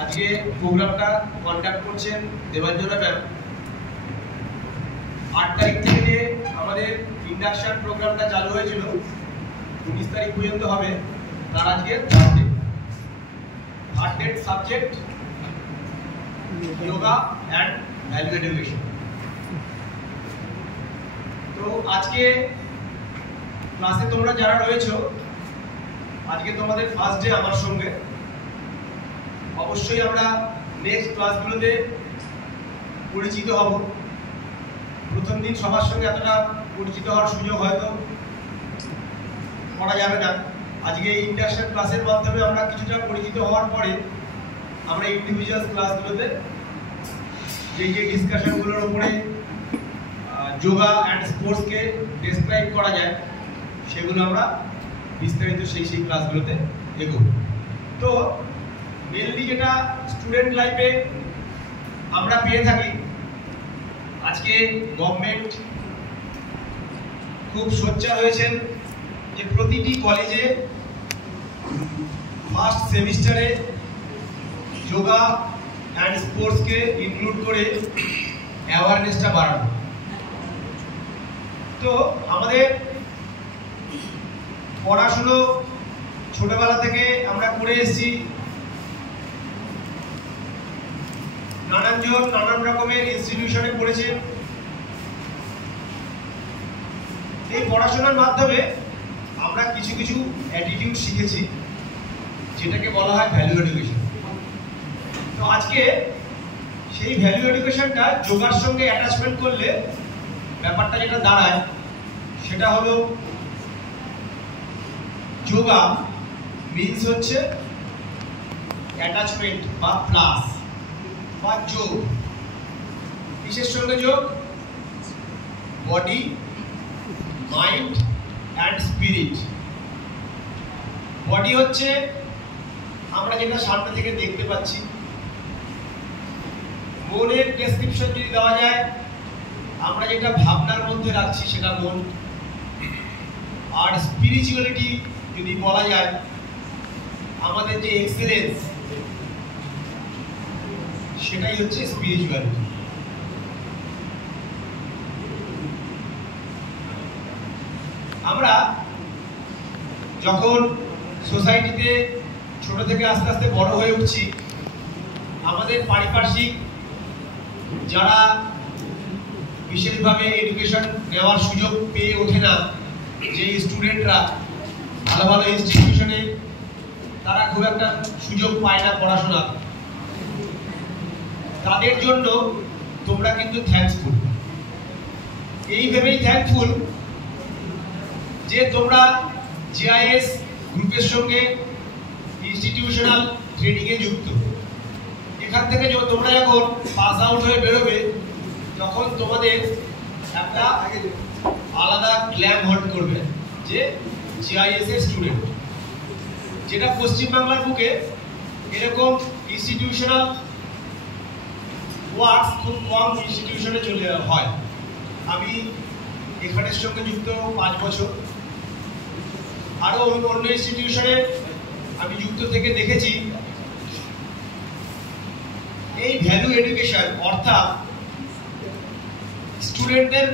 আজকে প্রোগ্রামটা কন্ডাক্ট করছেন দেবাঞ্জনা ম্যাম। 8 তারিখ থেকে যে আমাদের ইন্ডাকশন প্রোগ্রামটা চালু হয়েছিল 19 তারিখ পর্যন্ত হবে, তার আজকে third subject yoga and value education. তো আজকে ক্লাসে তোমরা যারা রয়েছো, আজকে তোমাদের ফার্স্ট ডে আমার সঙ্গে। অবশ্যই আমরা নেক্সট ক্লাসগুলোতে পরিচিত হব। প্রথম দিন সবার সঙ্গে এতটা পরিচিত হওয়ার সুযোগ হয়তো করা যাবে না। আজকে ইন্ডাকশন ক্লাসের মাধ্যমে আমরা কিছুটা পরিচিত হওয়ার পরে আমরা ইন্ডিভিজুয়াল ক্লাসগুলোতে যে ডিসকাশনগুলোর উপরে যোগা অ্যান্ড স্পোর্টসকে ডেসক্রাইব করা যায় সেগুলো আমরা বিস্তারিত সেই ক্লাসগুলোতে এগোব। তো মেনলি যেটা স্টুডেন্ট লাইফে আমরা পেয়ে থাকি, আজকে গভর্নমেন্ট খুব সোচ্চার হয়েছেন যে প্রতিটি কলেজে ফার্স্ট সেমিস্টারে যোগা অ্যান্ড স্পোর্টসকে ইনক্লুড করে অ্যাওয়ারনেসটা বাড়ানো। তো আমাদের পড়াশুনো ছোটবেলা থেকে আমরা করে এসেছি, নানানজন নানান রকমের ইনস্টিটিউশনে পড়েছে। এই পড়াশোনার মাধ্যমে আমরা কিছু কিছু অ্যাটিটিউড শিখেছি, যেটাকে বলা হয় ভ্যালু এডুকেশন। তো আজকে সেই ভ্যালু এডুকেশনটা যোগার সঙ্গে অ্যাটাচমেন্ট করলে ব্যাপারটা যেটা দাঁড়ায় সেটা হলো যোগা মিন্স হচ্ছে অ্যাটাচমেন্ট বা প্লাস বা যোগ। কিসের সঙ্গে যোগ? Body, mind and spirit. Body হচ্ছে আমরা যেটা সামনে থেকে দেখতে পাচ্ছি। মনের ডেসক্রিপশন যদি দেওয়া যায়, আমরা যেটা ভাবনার মধ্যে রাখছি সেটা মন। আর স্পিরিচুয়ালিটি যদি বলা যায়, আমাদের যে এক্সেলেন্স সেটাই হচ্ছে স্পিরিচুয়ালিটি। আমরা যখন সোসাইটিতে ছোট থেকে আস্তে আস্তে বড় হয়ে উঠছি, আমাদের পারিপার্শ্বিক যারা বিশেষভাবে এডুকেশন নেওয়ার সুযোগ পেয়ে ওঠে না, যে স্টুডেন্টরা ভালো ভালো ইনস্টিটিউশনে তারা খুব একটা সুযোগ পায় না পড়াশোনা, তাদের জন্য তোমরা কিন্তু থ্যাঙ্কফুল। এই ভেবেই থ্যাঙ্কফুল যে তোমরা জিআইএস গ্রুপের সঙ্গে ইনস্টিটিউশনাল ট্রেনিংয়ে যুক্ত। এখান থেকে তোমরা যখন পাস আউট হয়ে বেরোবে, তখন তোমাদের একটা আলাদা ক্ল্যাম হোল্ড করবে যে জিআইএস এর স্টুডেন্ট। যেটা পশ্চিমবাংলার বুকে এরকম ইনস্টিটিউশনাল ওয়ার্ক খুব কম ইনস্টিটিউশনে চলে হয়। আমি এখানের সঙ্গে যুক্ত 5 বছর, আরও অন্য ইনস্টিটিউশনে আমি যুক্ত থেকে দেখেছি এই ভ্যালু এডুকেশন, অর্থাৎ স্টুডেন্টদের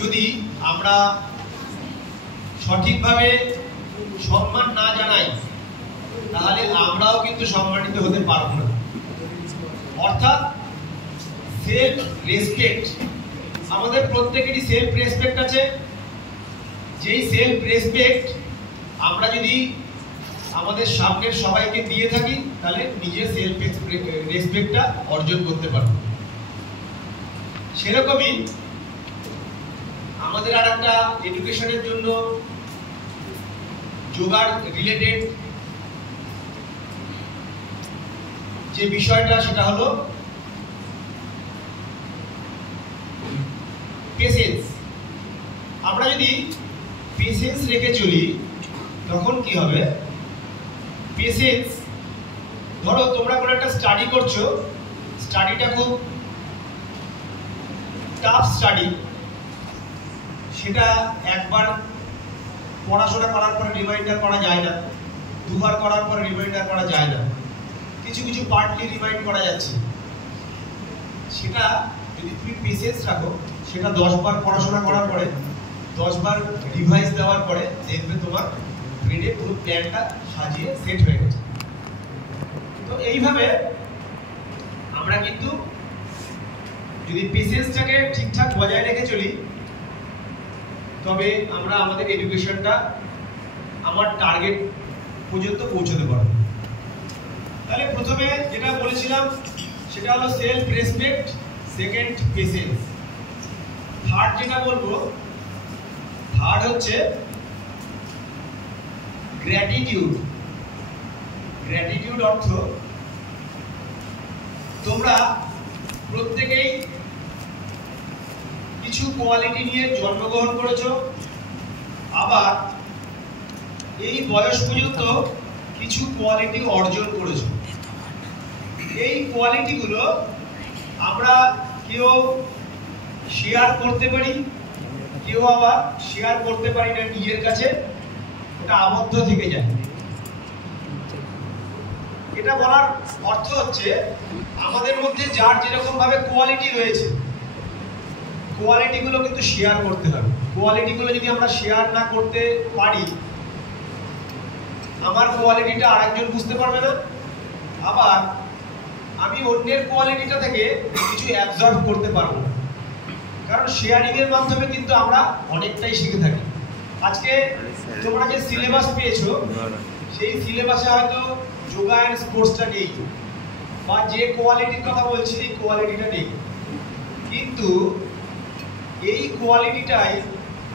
যদি আমরা সঠিকভাবে সম্মান না জানাই, তাহলে আমরাও কিন্তু সম্মানিত হতে পারবো না। অর্থাৎ সেলফ রেসপেক্ট, আমাদের প্রত্যেকেরই সেলফ রেসপেক্ট আছে। যেই সেলফ রেসপেক্ট আমরা যদি আমাদের সামনের সবাইকে দিয়ে থাকি, তাহলে নিজের সেলফ রেসপেক্টটা অর্জন করতে পারবো। সেরকমই আমাদের আর একটা এডুকেশনের জন্য যোগার রিলেটেড যে বিষয়টা, সেটা হলো পেশেন্স। আমরা যদি পেশেন্স রেখে চলি, তখন কি হবে? পেশেন্স, ধরো তোমরা কোনো একটা স্টাডি করছো, স্টাডিটা খুব টাফ স্টাডি, সেটা একবার পড়াশোনা করার পরে রিমাইন্ডার করা যায় না, দুবার করার পরে রিমাইন্ডার করা যায় না। কিছু কিছু পার্টলি রিমাইন্ড করা যাচ্ছে, সেটা যদি তুমি পেশেন্স রাখো, সেটা 10 বার পড়াশোনা করার পরে, 10 বার রিভাইজ দেওয়ার পরে দেখবে তোমার ব্রেনে পুরো প্ল্যানটা সাজিয়ে সেট হয়ে গেছে। তো এইভাবে আমরা কিন্তু যদি পেশেন্সটাকে ঠিকঠাক বজায় রেখে চলি, তবে আমরা আমাদের এডুকেশনটা আমার টার্গেট পর্যন্ত পৌঁছতে পারবো। তাহলে প্রথমে যেটা বলেছিলাম সেটা হলো self respect, second patience. Third যেটা বলবো, থার্ড হচ্ছে গ্র্যাটিটিউড। গ্র্যাটিটিউড অর্থ তোমরা প্রত্যেকেই কিছু কোয়ালিটি নিয়ে জন্মগ্রহণ করেছো, আবার এই বয়স পর্যন্ত কিছু কোয়ালিটি অর্জন করেছো। এই কোয়ালিটিগুলো আমরা কেউ শেয়ার করতে পারি, কেউ আবার শেয়ার করতে পারি না, নিজের কাছে ওটা আবদ্ধ থেকে যায়। এটা বলার অর্থ হচ্ছে আমাদের মধ্যে যার যেরকম ভাবে কোয়ালিটি রয়েছে, কোয়ালিটিগুলো কিন্তু শেয়ার করতে হবে। কোয়ালিটিগুলো যদি আমরা শেয়ার না করতে পারি, আমার কোয়ালিটিটা আরেকজন বুঝতে পারবে না, আবার আমি অন্যের কোয়ালিটিটা থেকে কিছু অ্যাবজর্ব করতে পারবো না। কারণ শেয়ারিং এর মাধ্যমে কিন্তু আমরা অনেকটাই শিখে থাকি। আজকে তোমরা যে সিলেবাস পেয়েছো, সেই সিলেবাসে হয়তো যোগা এন্ড স্পোর্টসটা নেই, বা যে কোয়ালিটির কথা বলছি এই কোয়ালিটিটা নেই, কিন্তু এই কোয়ালিটিটাই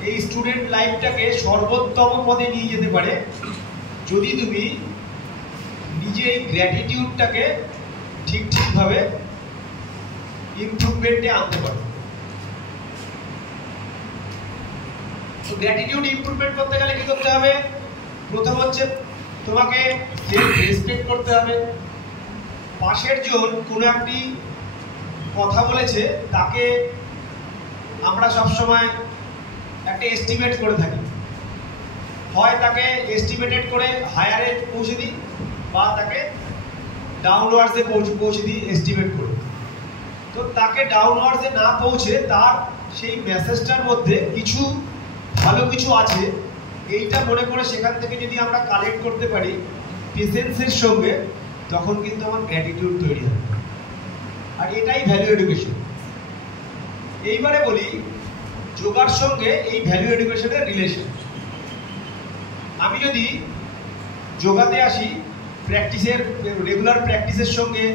এই স্টুডেন্ট লাইফটাকে সর্বোত্তম পদে নিয়ে যেতে পারে যদি তুমি নিজে এই গ্র্যাটিটিউডটাকে ঠিকভাবে ইমপ্রুভমেন্টে আনতে পারো। তো গ্র্যাটিটিউড ইমপ্রুভমেন্ট করতে গেলে কি করতে হবে? প্রথম হচ্ছে তোমাকে সেলফ রেসপেক্ট করতে হবে। পাশের জন কোনো একটি কথা বলেছে, তাকে আমরা সবসময় একটা এস্টিমেট করে থাকি, হয় তাকে এস্টিমেটেড করে হায়ারে পৌঁছে দিই, বা তাকে ডাউনওয়ার্ডসে পৌঁছে দিই এস্টিমেট করে। তো তাকে ডাউনওয়ার্ডসে না পৌঁছে তার সেই মেসেজটার মধ্যে কিছু ভালো কিছু আছে, এইটা মনে করে সেখান থেকে যদি আমরা কালেক্ট করতে পারি পেশেন্সের সঙ্গে, তখন কিন্তু আমার গ্র্যাটিটিউড তৈরি হবে। আর এটাই ভ্যালু এডুকেশন। এইবারে বলি যোগার সঙ্গে এই ভ্যালু এডুকেশনের রিলেশন। আমি যদি যোগাতে আসি, প্র্যাকটিসের রেগুলার প্র্যাকটিসের সঙ্গে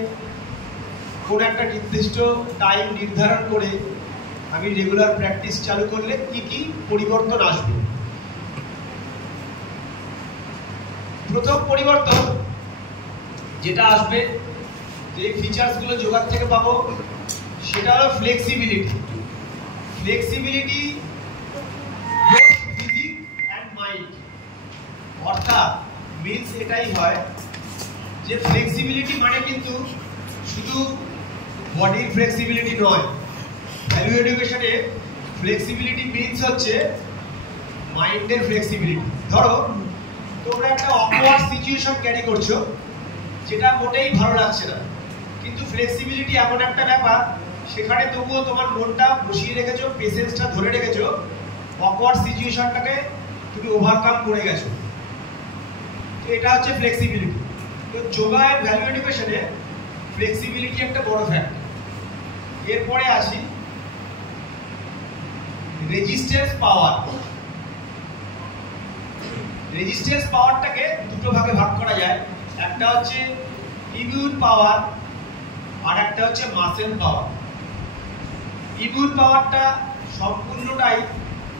কোনো একটা নির্দিষ্ট টাইম নির্ধারণ করে আমি রেগুলার প্র্যাকটিস চালু করলে কি কি পরিবর্তন আসবে? প্রথম পরিবর্তন যেটা আসবে, যে ফিচার্সগুলো যোগার থেকে পাবো, সেটা হলো flexibility. Flexibility both physique and mind. অর্থাৎ মিনস এটাই হয় যে ফ্লেক্সিবিলিটি মানে কিন্তু শুধু বডির ফ্লেক্সিবিলিটি নয়। ভ্যালু এডুকেশনে ফ্লেক্সিবিলিটি মিনস হচ্ছে মাইন্ডের ফ্লেক্সিবিলিটি। ধরো তোমরা একটা অকওয়ার্ড সিচুয়েশন ক্যারি করছো, যেটা মোটেই ভালো লাগছে না, কিন্তু ফ্লেক্সিবিলিটি এমন একটা ব্যাপার, সেখানে তবুও তোমার মনটা বসিয়ে রেখেছো, পেশেন্সটা ধরে রেখেছো, অকওয়ার্ড সিচুয়েশনটাকে তুমি ওভারকাম করে গেছো। তো এটা হচ্ছে ফ্লেক্সিবিলিটি। তো যোগা এর ভ্যালু এডুকেশনে ফ্লেক্সিবিলিটি একটা বড় ফ্যাক্টর। এরপরে আসি রেজিস্ট্যান্স পাওয়ার। রেজিস্ট্যান্স পাওয়ারটাকে দুটো ভাগে ভাগ করা যায়, একটা হচ্ছে ইমিউন পাওয়ার আর একটা হচ্ছে মাসেল পাওয়ার। ইমিউন পাওয়ারটা সম্পূর্ণটাই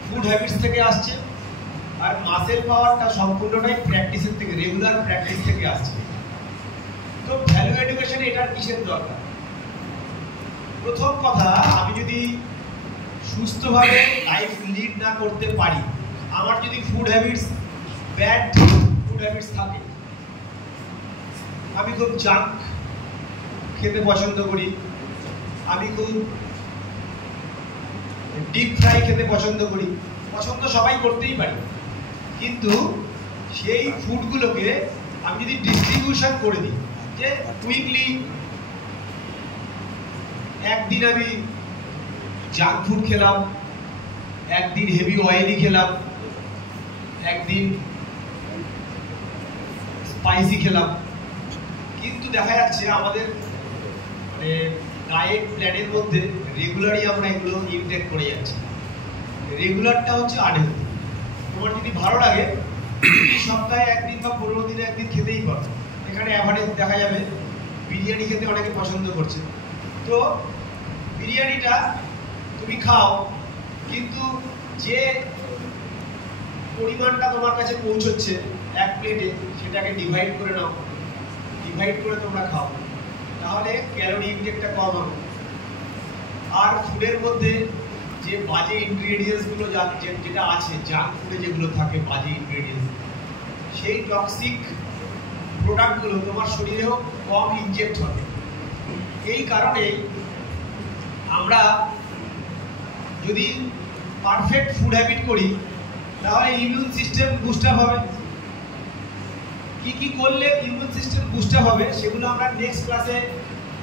ফুড হ্যাবিটস থেকে আসছে, আর মাসেল পাওয়ারটা সম্পূর্ণটাই প্র্যাকটিসের থেকে, রেগুলার প্র্যাকটিস থেকে আসছে। তো ভ্যালু এডুকেশনে এটার কিসের দরকার? প্রথম কথা, আমি যদি সুস্থভাবে লাইফ লিড না করতে পারি, আমার যদি food habits bad food habits থাকে, আমি খুব জাঙ্ক খেতে পছন্দ করি, আমি খুব ডিপ ফ্রাই খেতে পছন্দ করি, পছন্দ সবাই করতেই পারি, কিন্তু সেই ফুডগুলোকে আমি যদি ডিস্ট্রিবিউশন করে দিই, যে উইকলি একদিন আমি জাঙ্ক ফুড খেলাম, একদিন হেভি অয়েলি খেলাম, একদিন স্পাইসি খেলাম, কিন্তু দেখা যাচ্ছে আমাদের মানে ডায়েট প্ল্যানের মধ্যে রেগুলারই আমরা এগুলো ইনটেক করে যাচ্ছি। রেগুলারটা হচ্ছে আনহেলদি। তোমার যদি ভালো লাগে সপ্তাহে একদিন বা 15 দিনে একদিন খেতেই পারো। এখানে অ্যাভারেজ দেখা যাবে বিরিয়ানি খেতে অনেকে পছন্দ করছে, তো বিরিয়ানিটা তুমি খাও, কিন্তু যে পরিমাণটা তোমার কাছে পৌঁছচ্ছে এক প্লেটে সেটাকে ডিভাইড করে নাও, ডিভাইড করে তোমরা খাও, তাহলে ক্যালোরি ইনটেকটা কম হবে। আর ফুডের মধ্যে যে বাজে ইনগ্রেডিয়েন্টসগুলো যেটা আছে, জাঙ্ক ফুডে যেগুলো থাকে বাজে ইনগ্রেডিয়েন্টস, সেই টক্সিক প্রোডাক্টগুলো তোমার শরীরেও কম ইনজেক্ট হবে। এই কারণে আমরা যদি পারফেক্ট ফুড হ্যাবিট করি তাহলে ইমিউন সিস্টেম বুস্ট আপ হবে। কি কি করলে ইমিউন সিস্টেম বুস্ট আপ হবে সেগুলো আমরা নেক্সট ক্লাসে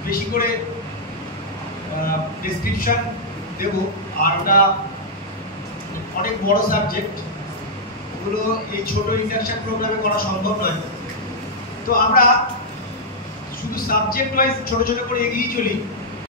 বেশি করে ডেসক্রিপশন দেব। আর ওটা অনেক বড় সাবজেক্ট, ওগুলো এই ছোট ইন্ডাকশন প্রোগ্রামে করা সম্ভব নয়। তো আমরা শুধু সাবজেক্ট ওয়াইজ ছোট ছোট করে এগিয়ে চলি,